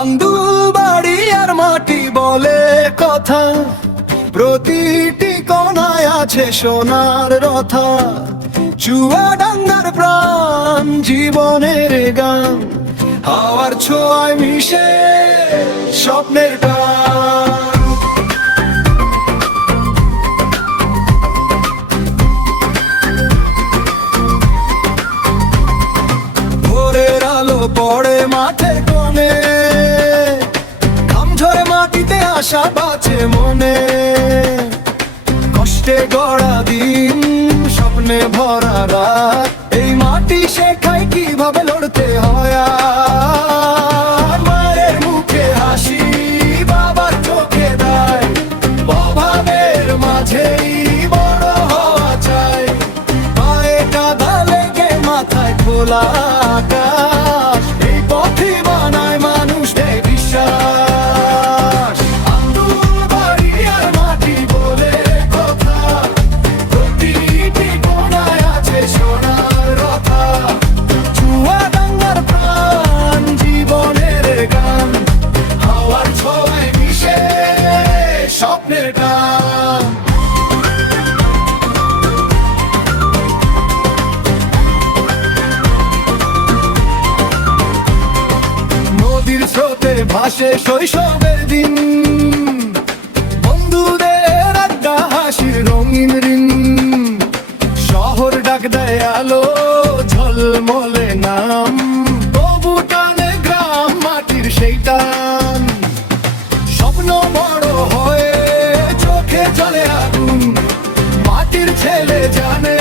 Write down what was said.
আন্দুল বাড়ি আর মাটি বলে কথা, প্রতিটি কোণায় আছে সোনার রথা। চুয়াডাঙ্গার প্রাণ জীবনের গান, হাওয়ার ছোঁয়ায় মিশে স্বপ্নের টান। ভোরের আলো পড়ে মাঠে কোণে, ঘাম ঝরে মাটিতে আশা বাঁচে মনে। কষ্টে গড়া দিন, স্বপ্নে ভরা রাত, এই মাটি শেখায় কিভাবে লড়তে হয়। আর মায়ের মুখে হাসি, বাবার চোখে দায়, অভাবের মাঝেই বড় হওয়া চাই। পায়ে কাদা লেগে মাথায় খোলা আকাশ, এই পথই বানায় মানুষের বিশ্বাস। আন্দুল বাড়ি আর মাটি বলে কথা, প্রতিটি কোণায় আছে সোনার রথা। চুয়াডাঙ্গার প্রাণ জীবনের গান, হাওয়ার ছোঁয়ায় মিশে স্বপ্নের টান। নদীর স্রোতে ভাসে শৈশবের দিন, বন্ধুদের আড্ডা হাসির রঙিন ঋণ। শহর ডাক দেয় আলো ঝলমলে নাম, তবু টানে গ্রাম মাটির সেই টান। স্বপ্ন বড় হয়ে চোখে চলে আগুন, মাটির ছেলে জানে